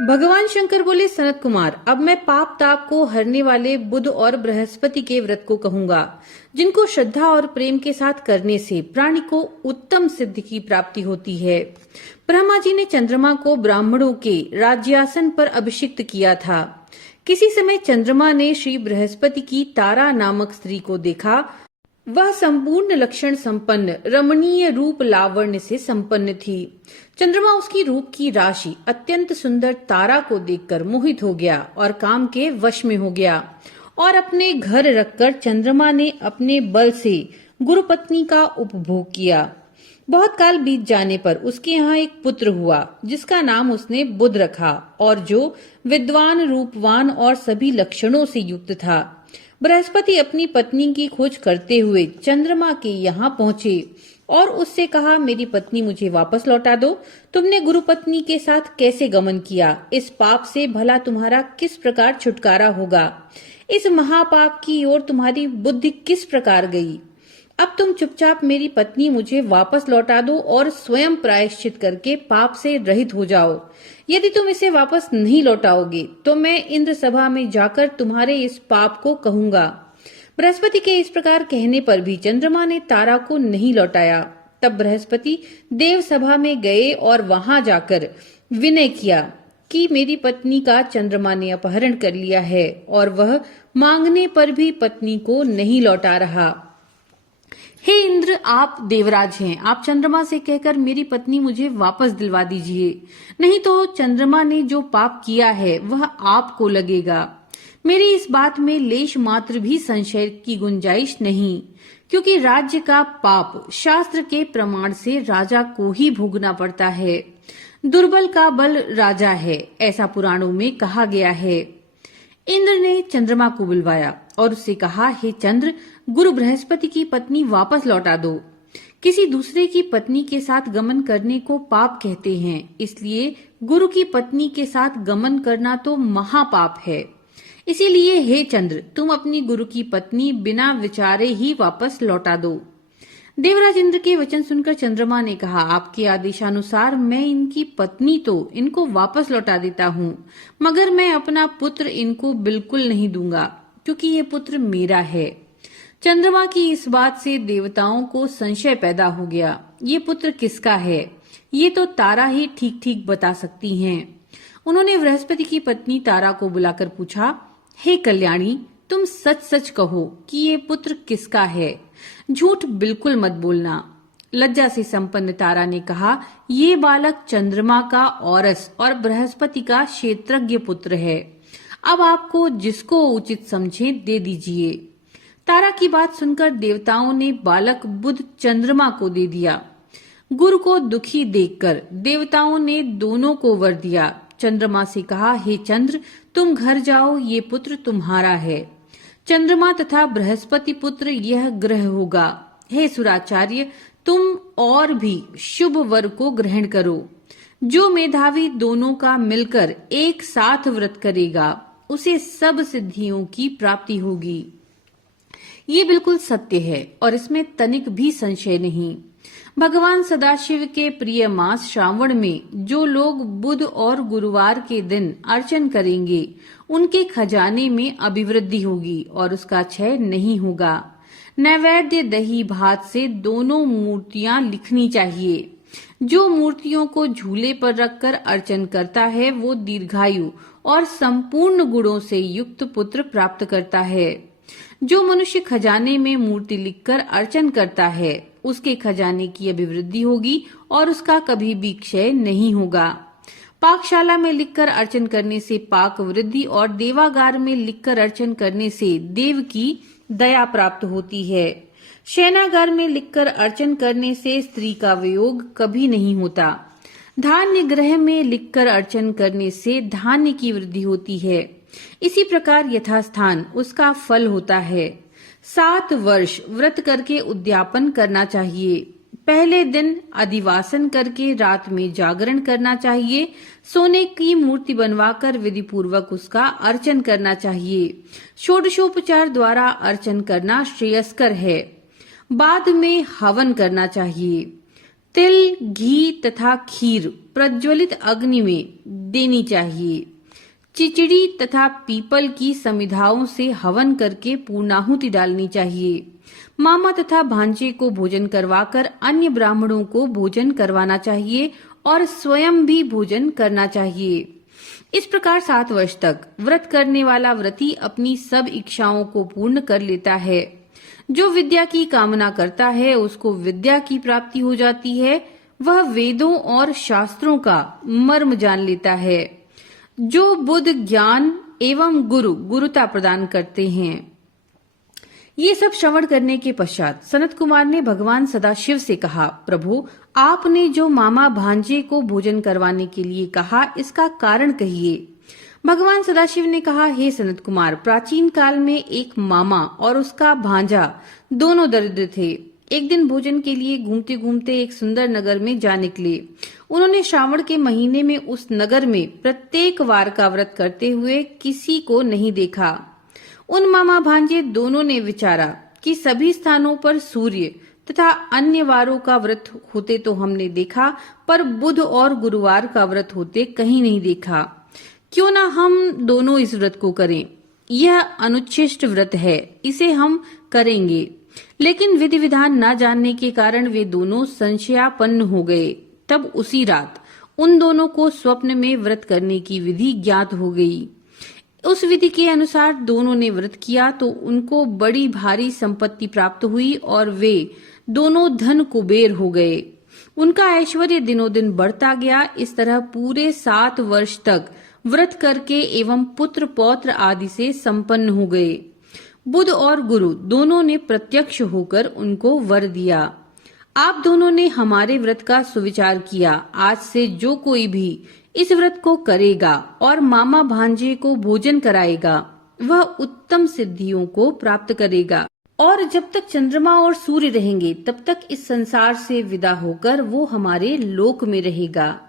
भगवान शंकर बोले, सनत कुमार, अब मैं पाप ताप को हरने वाले बुध और बृहस्पति के व्रत को कहूंगा, जिनको श्रद्धा और प्रेम के साथ करने से प्राणी को उत्तम सिद्धि की प्राप्ति होती है। ब्रह्मा जी ने चंद्रमा को ब्राह्मणों के राज्यासन पर अभिषिक्त किया था। किसी समय चंद्रमा ने श्री बृहस्पति की तारा नामक स्त्री को देखा। वह संपूर्ण लक्षण संपन्न, रमणीय रूप लावण्य से संपन्न थी। चंद्रमा उसकी रूप की राशि अत्यंत सुंदर तारा को देखकर मोहित हो गया और काम के वश में हो गया, और अपने घर रखकर चंद्रमा ने अपने बल से गुरुपत्नी का उपभोग किया। बहुत काल बीत जाने पर उसके यहाँ एक पुत्र हुआ, जिसका नाम उसने बुध रखा, और जो विद्वान, रूपवान और सभी लक्षणों से युक्त था। बृहस्पति अपनी पत्नी की खोज करते हुए चंद्रमा के यहाँ पहुँचे और उससे कहा, मेरी पत्नी मुझे वापस लौटा दो। तुमने गुरुपत्नी के साथ कैसे गमन किया? इस पाप से भला तुम्हारा किस प्रकार छुटकारा होगा? इस महापाप की ओर तुम्हारी बुद्धि किस प्रकार गई? अब तुम चुपचाप मेरी पत्नी मुझे वापस लौटा दो और स्वयं प्रायश्चित करके पाप से रहित हो जाओ। यदि तुम इसे वापस नहीं लौटाओगे तो मैं इंद्र सभा में जाकर तुम्हारे इस पाप को कहूंगा। बृहस्पति के इस प्रकार कहने पर भी चंद्रमा ने तारा को नहीं लौटाया। तब बृहस्पति देव सभा में गए और वहां जाकर विनय किया कि मेरी पत्नी का चंद्रमा ने अपहरण कर लिया है और वह मांगने पर भी पत्नी को नहीं लौटा रहा। हे इंद्र, आप देवराज हैं, आप चंद्रमा से कहकर मेरी पत्नी मुझे वापस दिलवा दीजिए, नहीं तो चंद्रमा ने जो पाप किया है वह आपको लगेगा। मेरी इस बात में लेश मात्र भी संशय की गुंजाइश नहीं, क्योंकि राज्य का पाप शास्त्र के प्रमाण से राजा को ही भोगना पड़ता है। दुर्बल का बल राजा है, ऐसा पुराणों में कहा गया है। इंद्र ने चंद्रमा को बुलवाया और उससे कहा, हे चंद्र, गुरु बृहस्पति की पत्नी वापस लौटा दो। किसी दूसरे की पत्नी के साथ गमन करने को पाप कहते हैं, इसलिए गुरु की पत्नी के साथ गमन करना तो महापाप है। इसीलिए हे चंद्र, तुम अपनी गुरु की पत्नी बिना विचारे ही वापस लौटा दो। देवराज इंद्र के वचन सुनकर चंद्रमा ने कहा, आपके आदेशानुसार मैं इनकी पत्नी तो इनको वापस लौटा देता हूँ, मगर मैं अपना पुत्र इनको बिल्कुल नहीं दूंगा, क्योंकि ये पुत्र मेरा है। चंद्रमा की इस बात से देवताओं को संशय पैदा हो गया। ये पुत्र किसका है? ये तो तारा ही ठीक ठीक बता सकती हैं। उन्होंने बृहस्पति की पत्नी तारा को बुलाकर पूछा, हे कल्याणी, तुम सच सच कहो कि ये पुत्र किसका है? झूठ बिल्कुल मत बोलना। लज्जा से संपन्न तारा ने कहा, ये बालक चंद्रमा का औरस और बृहस्पति का क्षेत्रज्ञ पुत्र है। अब आपको जिसको उचित समझे दे दीजिए। तारा की बात सुनकर देवताओं ने बालक बुध चंद्रमा को दे दिया। गुरु को दुखी देखकर देवताओं ने दोनों को वर दिया। चंद्रमा से कहा, हे चंद्र, तुम घर जाओ, ये पुत्र तुम्हारा है। चंद्रमा तथा बृहस्पति पुत्र यह ग्रह होगा। हे सुराचार्य, तुम और भी शुभ वर को ग्रहण करो। जो मेधावी दोनों का मिलकर एक साथ व्रत करेगा, उसे सब सिद्धियों की प्राप्ति होगी। ये बिल्कुल सत्य है और इसमें तनिक भी संशय नहीं। भगवान सदाशिव के प्रिय मास श्रावण में जो लोग बुध और गुरुवार के दिन अर्चन करेंगे, उनके खजाने में अभिवृद्धि होगी और उसका क्षय नहीं होगा। नैवेद्य दही भात से दोनों मूर्तियां लिखनी चाहिए। जो मूर्तियों को झूले पर रखकर अर्चन करता है, वो दीर्घायु और संपूर्ण गुणों से युक्त पुत्र प्राप्त करता है। जो मनुष्य खजाने में मूर्ति लिखकर अर्चन करता है, उसके खजाने की अभिवृद्धि होगी और उसका कभी भी क्षय नहीं होगा। पाकशाला में लिखकर अर्चन करने से पाक वृद्धि और देवागार में लिखकर अर्चन करने से देव की दया प्राप्त होती है। शयनागार में लिखकर अर्चन करने से स्त्री का वियोग कभी नहीं होता। धान्य ग्रह में लिखकर अर्चन करने से धान्य की वृद्धि होती है। इसी प्रकार यथास्थान उसका फल होता है। 7 वर्ष व्रत करके उद्यापन करना चाहिए। पहले दिन अधिवासन करके रात में जागरण करना चाहिए। सोने की मूर्ति बनवाकर विधि पूर्वक उसका अर्चन करना चाहिए। षोडशोपचार द्वारा अर्चन करना श्रेयस्कर है। बाद में हवन करना चाहिए। तिल, घी तथा खीर प्रज्वलित अग्नि में देनी चाहिए। चिचड़ी तथा पीपल की समिधाओं से हवन करके पूर्णाहुति डालनी चाहिए। मामा तथा भांजे को भोजन करवाकर अन्य ब्राह्मणों को भोजन करवाना चाहिए और स्वयं भी भोजन करना चाहिए। इस प्रकार 7 वर्ष तक व्रत करने वाला व्रती अपनी सब इच्छाओं को पूर्ण कर लेता है। जो विद्या की कामना करता है उसको विद्या की प्राप्ति हो जाती है। वह वेदों और शास्त्रों का मर्म जान लेता है। जो बुद्ध ज्ञान एवं गुरुता प्रदान करते हैं। ये सब श्रवण करने के पश्चात सनत कुमार ने भगवान सदाशिव से कहा, प्रभु, आपने जो मामा भांजे को भोजन करवाने के लिए कहा, इसका कारण कहिए। भगवान सदाशिव ने कहा, हे सनत कुमार, प्राचीन काल में एक मामा और उसका भांजा दोनों दरिद्र थे। एक दिन भोजन के लिए घूमते घूमते एक सुंदर नगर में जा निकले। उन्होंने श्रावण के महीने में उस नगर में प्रत्येक वार का व्रत करते हुए किसी को नहीं देखा। उन मामा भांजे दोनों ने विचारा कि सभी स्थानों पर सूर्य तथा अन्य वारों का व्रत होते तो हमने देखा, पर बुध और गुरुवार का व्रत होते कहीं नहीं देखा। क्यों ना हम दोनों इस व्रत को करें। यह अनुच्छिष्ट व्रत है, इसे हम करेंगे। लेकिन विधि विधान न जानने के कारण वे दोनों संशयापन्न हो गए। तब उसी रात उन दोनों को स्वप्न में व्रत करने की विधि ज्ञात हो गई। उस विधि के अनुसार दोनों ने व्रत किया तो उनको बड़ी भारी संपत्ति प्राप्त हुई और वे दोनों धन कुबेर हो गए। उनका ऐश्वर्य दिनों दिन बढ़ता गया। इस तरह पूरे 7 वर्ष तक व्रत करके एवं पुत्र पौत्र आदि से संपन्न हो गए। बुध और गुरु दोनों ने प्रत्यक्ष होकर उनको वर दिया। आप दोनों ने हमारे व्रत का सुविचार किया। आज से जो कोई भी इस व्रत को करेगा और मामा भांजे को भोजन कराएगा, वह उत्तम सिद्धियों को प्राप्त करेगा और जब तक चंद्रमा और सूर्य रहेंगे तब तक इस संसार से विदा होकर वो हमारे लोक में रहेगा।